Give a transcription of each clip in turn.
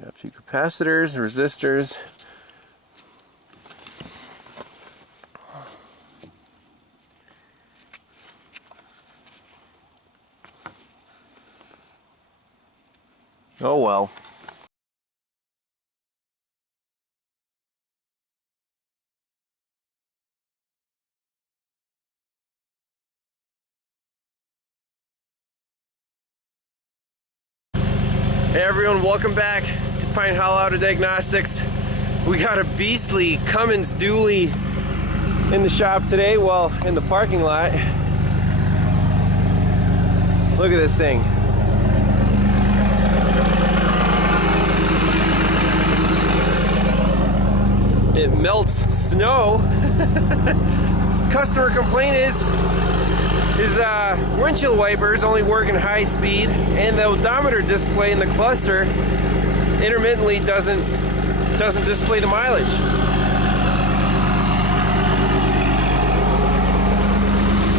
Got a few capacitors, resistors. Oh well. Hey everyone, welcome back to Pine Hollow Auto Diagnostics. We got a beastly Cummins Dually in the shop today, well, in the parking lot. Look at this thing. It melts snow. Customer complaint is his windshield wipers only work in high speed, and the odometer display in the cluster intermittently doesn't display the mileage.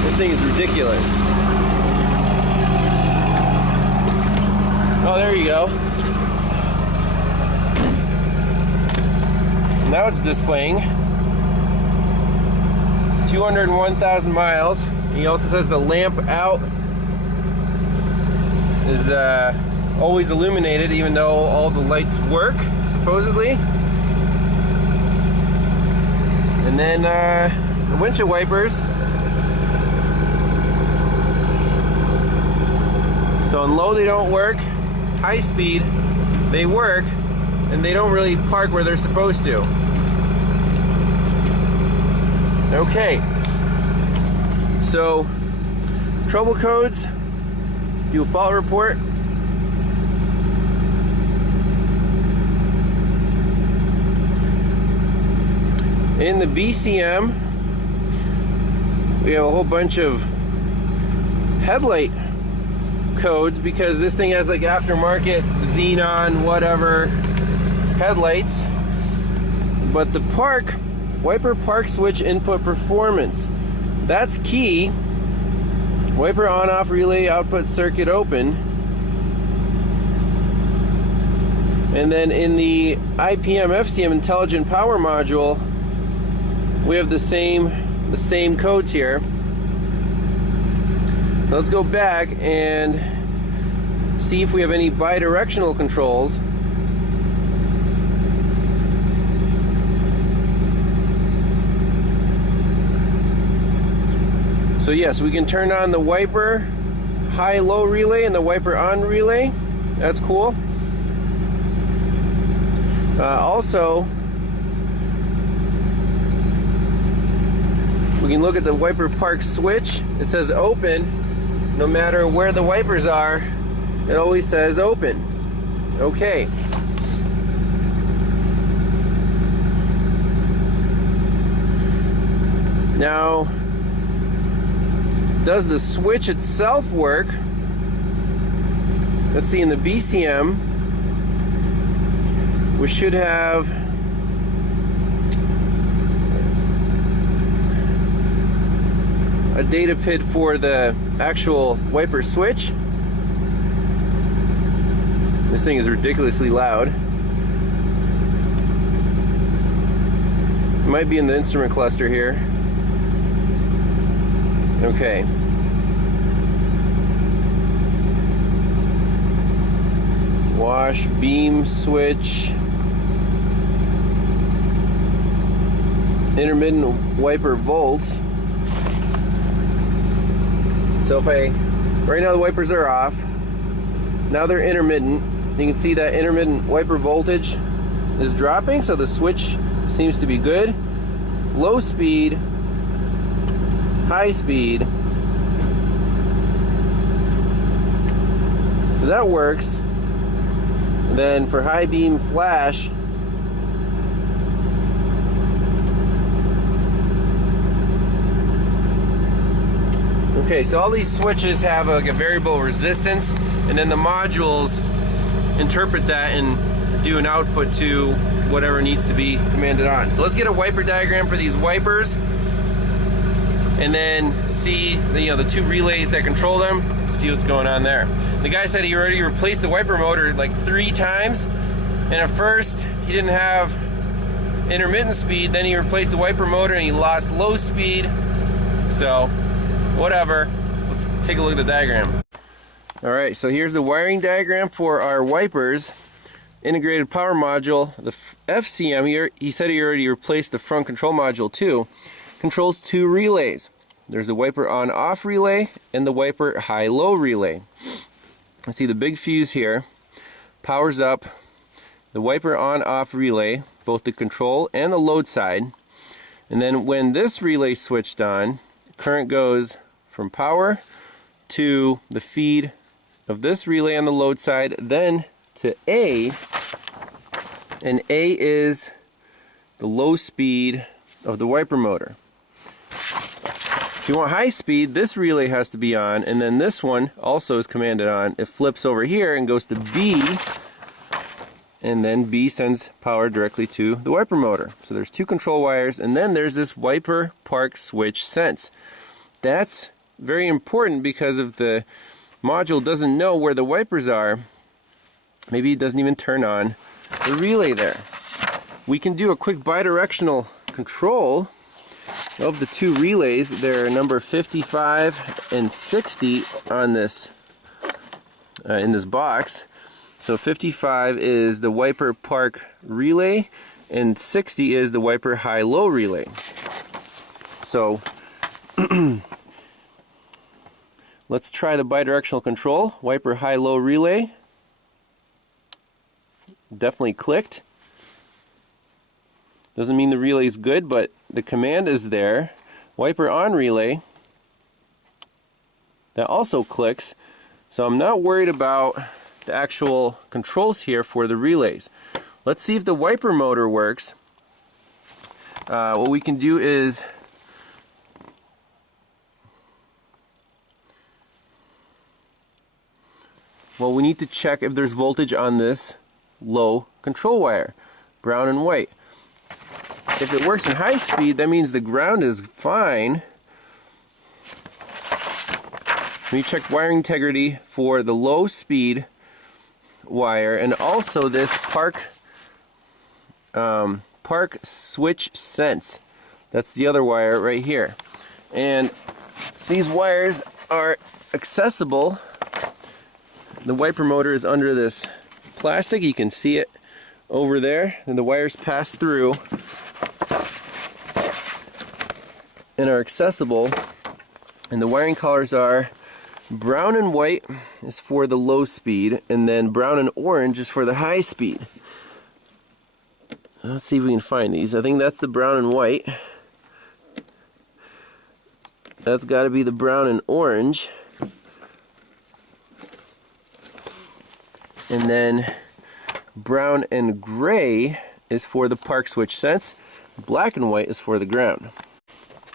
This thing is ridiculous. Oh, there you go. Now it's displaying 201,000 miles. He also says the lamp out is always illuminated, even though all the lights work, supposedly. And then the windshield wipers. So on low they don't work, high speed they work, and they don't really park where they're supposed to. Okay. So, trouble codes, do a fault report. In the BCM, we have a whole bunch of headlight codes because this thing has like aftermarket xenon whatever headlights. But the wiper park switch input performance, that's key. Wiper on off relay output circuit open. And then in the IPM FCM intelligent power module, we have the same codes here. Let's go back and see if we have any bidirectional controls. So yes, we can turn on the wiper high-low relay and the wiper on relay. That's cool. Also, we can look at the wiper park switch. It says open. No matter where the wipers are, it always says open. Okay. Now, does the switch itself work? Let's see, in the BCM, we should have a data pit for the actual wiper switch. This thing is ridiculously loud. It might be in the instrument cluster here. Okay. Wash, beam, switch, intermittent wiper volts. So if right now the wipers are off, now they're intermittent. You can see that intermittent wiper voltage is dropping, so the switch seems to be good. Low speed, high speed. So that works. Then for high beam flash, okay, so all these switches have like a variable resistance, and then the modules interpret that and do an output to whatever needs to be commanded on. So let's get a wiper diagram for these wipers, and then see the two relays that control them, see what's going on there. The guy said he already replaced the wiper motor like 3 times, And at first he didn't have intermittent speed, then he replaced the wiper motor and he lost low speed. So whatever, let's take a look at the diagram. Alright, so here's the wiring diagram for our wipers. Integrated power module, the FCM, he said he already replaced the front control module too. Controls two relays. There's the wiper on-off relay and the wiper high-low relay. I see the big fuse here. Powers up the wiper on-off relay, both the control and the load side. And then when this relay switched on, current goes from power to the feed of this relay on the load side, then to A, and A is the low speed of the wiper motor. If you want high speed, this relay has to be on, and then this one also is commanded on. It flips over here and goes to B, and then B sends power directly to the wiper motor. So there's two control wires, and then there's this wiper park switch sense. That's very important because if the module doesn't know where the wipers are, maybe it doesn't even turn on the relay there. We can do a quick bidirectional control of the two relays. They're number 55 and 60 on this in this box. So 55 is the wiper park relay and 60 is the wiper high-low relay. So let's try the bidirectional control. Wiper high-low relay. Definitely clicked. Doesn't mean the relay is good, but the command is there. Wiper on relay. That also clicks. So I'm not worried about the actual controls here for the relays. Let's see if the wiper motor works. What we can do is we need to check if there's voltage on this low control wire, brown and white. If it works in high speed, that means the ground is fine. We check wiring integrity for the low speed wire and also this park switch sense. That's the other wire right here. And these wires are accessible. The wiper motor is under this plastic. You can see it over there, and the wires pass through and are accessible. And the wiring colors are brown and white is for the low speed, and then brown and orange is for the high speed. Let's see if we can find these. I think that's the brown and white. That's got to be the brown and orange. And then brown and gray is for the park switch sense. Black and white is for the ground.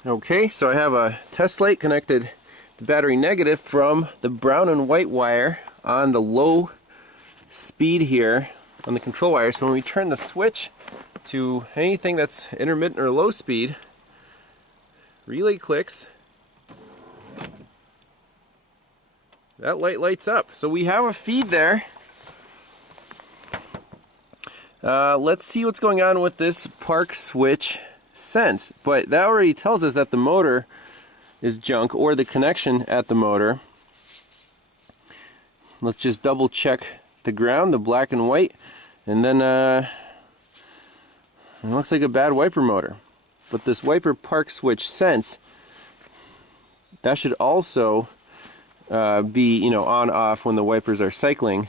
Okay, so I have a test light connected to battery negative from the brown and white wire on the low speed here on the control wire. So when we turn the switch to anything that's intermittent or low speed, relay clicks, that light lights up. So we have a feed there. Let's see what's going on with this park switch sense. But that already tells us that the motor is junk, or the connection at the motor. Let's just double check the ground, the black and white, and then it looks like a bad wiper motor. But this wiper park switch sense, that should also be, on off when the wipers are cycling.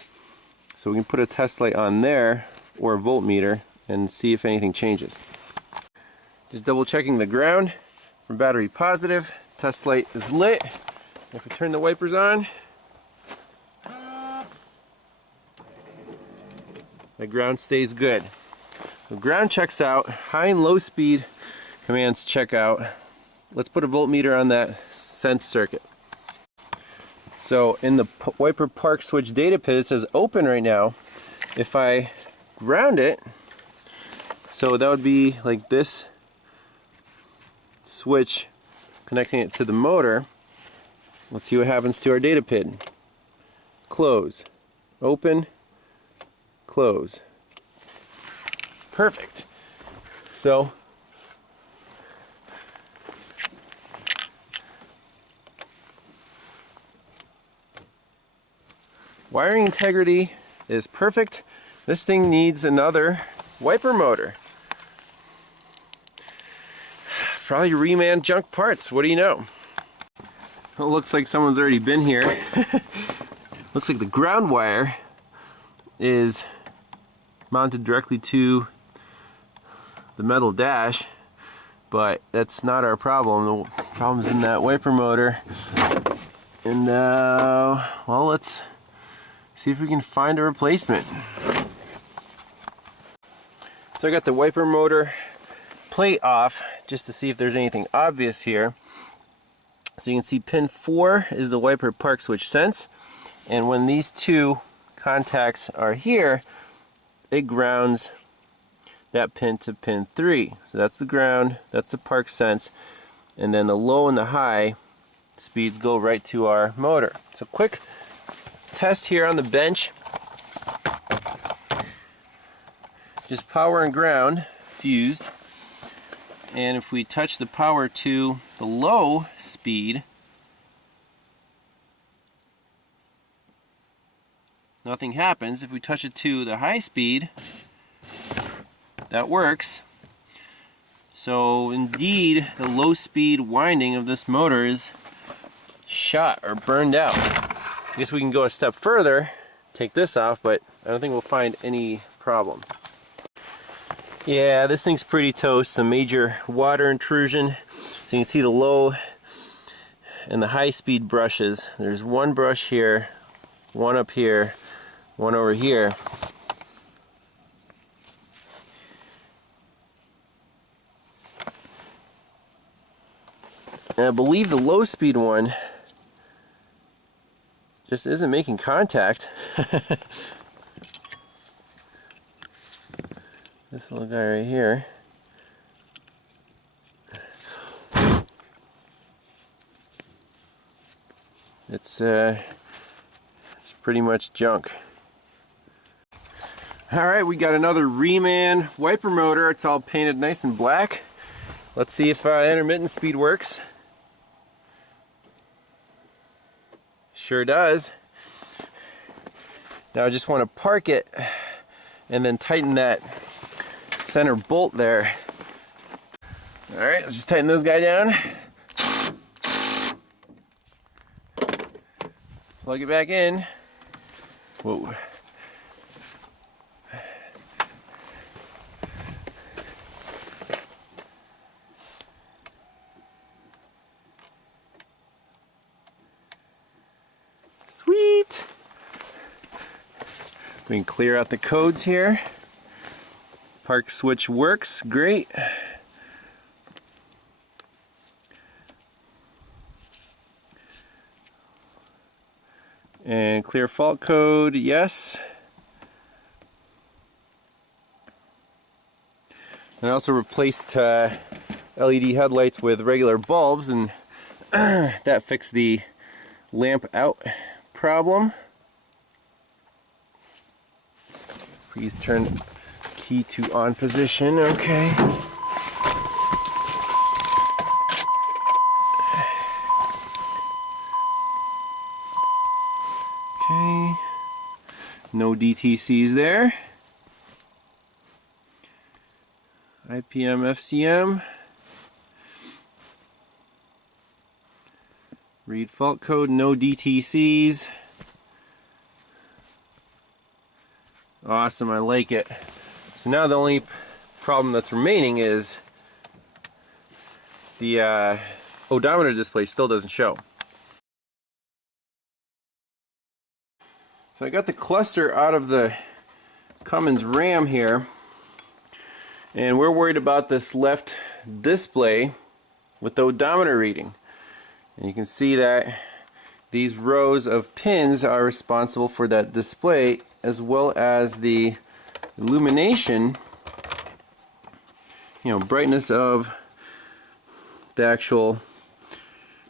So we can put a test light on there or a voltmeter and see if anything changes. Just double checking the ground from battery positive. Test light is lit. If we turn the wipers on, the ground stays good. The ground checks out. High and low speed commands check out. Let's put a voltmeter on that sense circuit. So in the wiper park switch data pit, it says open right now. If I ground it, so that would be like this switch connecting it to the motor. Let's see what happens to our data pit. Close, open, close, perfect. So wiring integrity is perfect. This thing needs another wiper motor. Probably reman junk parts, what do you know? Well, it looks like someone's already been here. Looks like the ground wire is mounted directly to the metal dash, but that's not our problem. The problem's in that wiper motor. And well, let's see if we can find a replacement. So I got the wiper motor plate off just to see if there's anything obvious here. So you can see pin 4 is the wiper park switch sense, and when these two contacts are here, it grounds that pin to pin 3. So that's the ground, that's the park sense, and then the low and the high speeds go right to our motor. So quick test here on the bench. Just power and ground fused, and if we touch the power to the low speed, nothing happens. If we touch it to the high speed, that works. So indeed, the low speed winding of this motor is shot or burned out. I guess we can go a step further, take this off, but I don't think we'll find any problem. Yeah, this thing's pretty toast. Some major water intrusion. So you can see the low and the high speed brushes. There's one brush here, one up here, one over here. And I believe the low speed one just isn't making contact. This little guy right here. It's pretty much junk. Alright, we got another reman wiper motor. It's all painted nice and black. Let's see if intermittent speed works. Sure does. Now I just want to park it and then tighten that center bolt there. Alright, let's just tighten this guy down. Plug it back in. Whoa. Sweet! We can clear out the codes here. Park switch works great. And clear fault code, yes. And I also replaced LED headlights with regular bulbs, and that fixed the lamp out problem. Please turn key to on position, okay. Okay, no DTCs there. IPM, FCM. Read fault code, no DTCs. Awesome, I like it. So now the only problem that's remaining is the odometer display still doesn't show. So I got the cluster out of the Cummins Ram here, and we're worried about this left display with the odometer reading. And you can see that these rows of pins are responsible for that display, as well as the illumination, brightness of the actual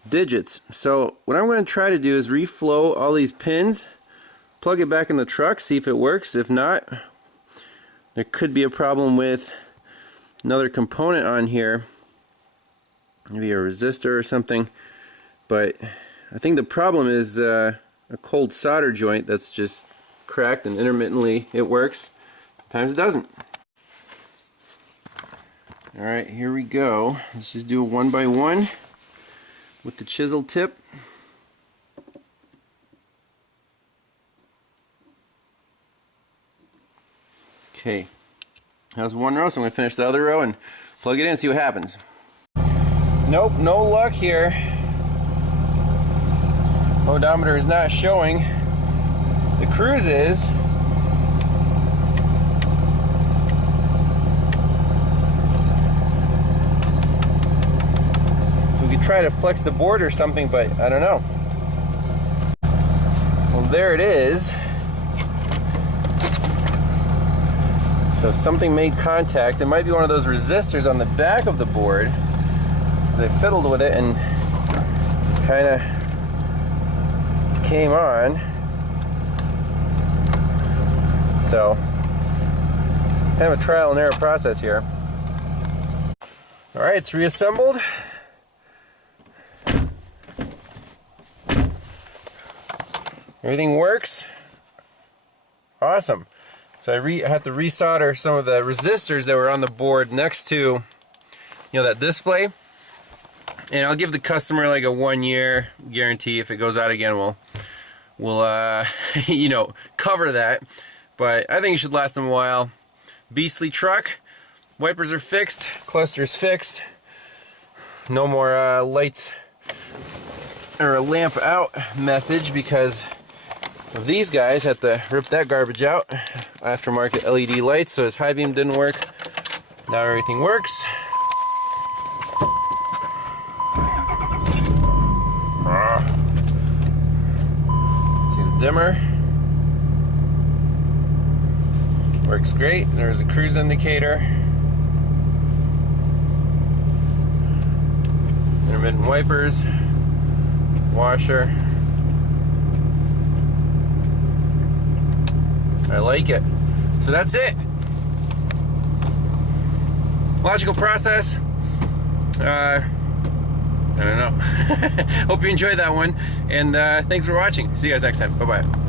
digits. So what I'm going to try to do is reflow all these pins, plug it back in the truck, see if it works. If not, there could be a problem with another component on here, maybe a resistor or something, but I think the problem is a cold solder joint that's just cracked, and intermittently it works, sometimes it doesn't. Alright, here we go. Let's just do a one by one with the chisel tip. Okay, how's one row? So I'm going to finish the other row and plug it in and see what happens. Nope, no luck here. Odometer is not showing. The cruise is. So we could try to flex the board or something, but I don't know. Well, there it is. So something made contact. It might be one of those resistors on the back of the board. As I fiddled with it and kind of came on. So kind of a trial and error process here. Alright, it's reassembled. Everything works. Awesome. So I had to resolder some of the resistors that were on the board next to, that display. And I'll give the customer like a 1-year guarantee. If it goes out again, we'll cover that. But I think it should last them a while. Beastly truck. Wipers are fixed. Cluster's fixed. No more lights or a lamp out message because of these guys. Had to rip that garbage out. Aftermarket LED lights, so his high beam didn't work. Now everything works. See the dimmer. Works great. There's a cruise indicator. Intermittent wipers. Washer. I like it. So that's it. Logical process. I don't know. Hope you enjoyed that one. And thanks for watching. See you guys next time. Bye-bye.